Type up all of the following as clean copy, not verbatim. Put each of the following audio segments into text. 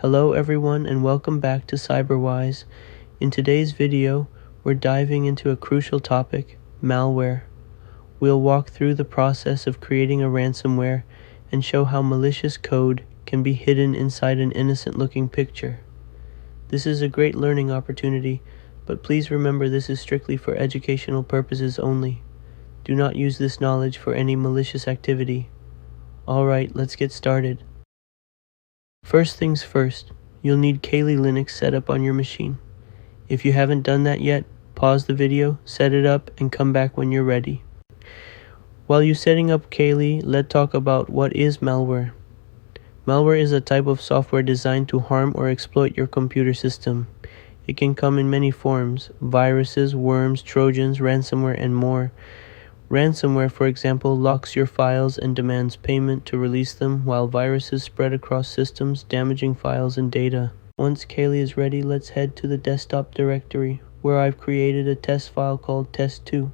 Hello everyone and welcome back to Cyberwise. In today's video, we're diving into a crucial topic, malware. We'll walk through the process of creating a ransomware and show how malicious code can be hidden inside an innocent-looking picture. This is a great learning opportunity, but please remember this is strictly for educational purposes only. Do not use this knowledge for any malicious activity. Alright, let's get started. First things first, you'll need Kali Linux set up on your machine. If you haven't done that yet, pause the video, set it up, and come back when you're ready. While you're setting up Kali, let's talk about what is malware. Malware is a type of software designed to harm or exploit your computer system. It can come in many forms: viruses, worms, trojans, ransomware, and more. Ransomware, for example, locks your files and demands payment to release them, while viruses spread across systems, damaging files and data. Once Kali is ready, let's head to the desktop directory, where I've created a test file called test2.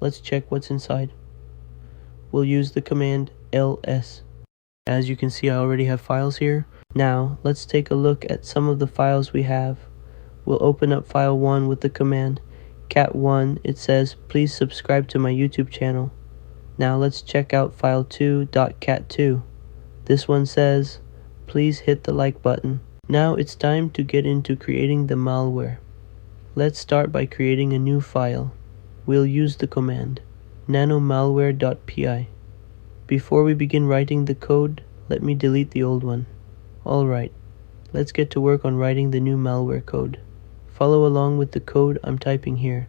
Let's check what's inside. We'll use the command ls. As you can see, I already have files here. Now, let's take a look at some of the files we have. We'll open up file 1 with the command cat1. It says, please subscribe to my YouTube channel. Now let's check out file 2.cat2. This one says, please hit the like button. Now it's time to get into creating the malware. Let's start by creating a new file. We'll use the command nanomalware.py. Before we begin writing the code, let me delete the old one. Alright, let's get to work on writing the new malware code. Follow along with the code I'm typing here.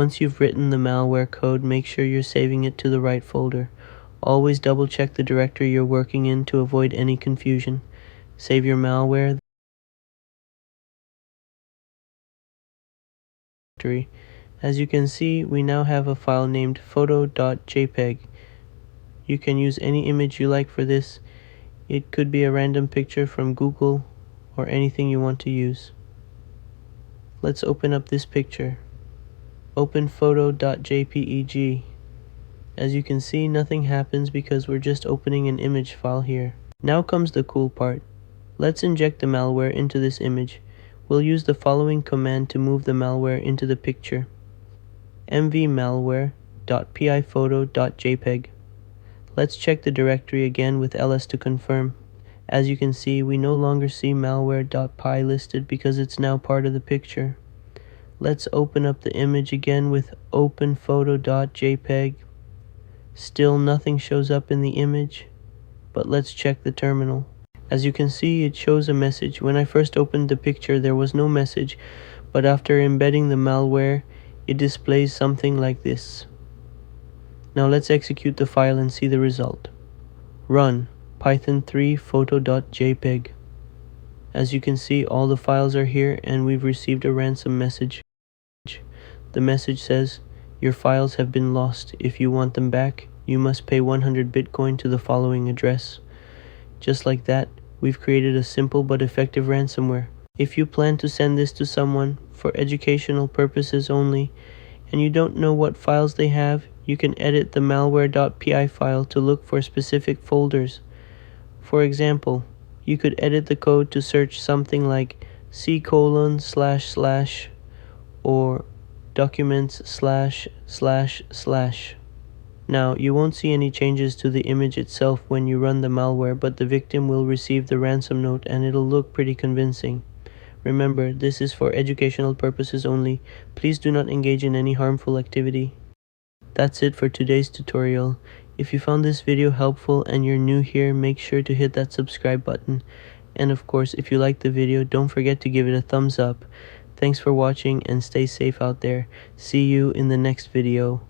Once you've written the malware code, make sure you're saving it to the right folder. Always double check the directory you're working in to avoid any confusion. Save your malware directory. As you can see, we now have a file named photo.jpg. You can use any image you like for this. It could be a random picture from Google or anything you want to use. Let's open up this picture. Open photo.jpeg. As you can see, nothing happens because we're just opening an image file here. Now comes the cool part. Let's inject the malware into this image. We'll use the following command to move the malware into the picture. mvmalware.piphoto.jpg. Let's check the directory again with ls to confirm. As you can see, we no longer see malware.py listed because it's now part of the picture. Let's open up the image again with openphoto.jpg. Still nothing shows up in the image, but let's check the terminal. As you can see, it shows a message. When I first opened the picture, there was no message, but after embedding the malware, it displays something like this. Now let's execute the file and see the result. Run python3 photo.jpg. As you can see, all the files are here and we've received a ransom message. The message says, your files have been lost. If you want them back, you must pay 100 Bitcoin to the following address. Just like that, we've created a simple but effective ransomware. If you plan to send this to someone for educational purposes only, and you don't know what files they have, you can edit the malware.py file to look for specific folders. For example, you could edit the code to search something like C:/ or documents ///. Now, you won't see any changes to the image itself when you run the malware, but the victim will receive the ransom note and it'll look pretty convincing. Remember, this is for educational purposes only. Please do not engage in any harmful activity. That's it for today's tutorial. If you found this video helpful and you're new here, make sure to hit that subscribe button. And of course, if you liked the video, don't forget to give it a thumbs up. Thanks for watching and stay safe out there. See you in the next video.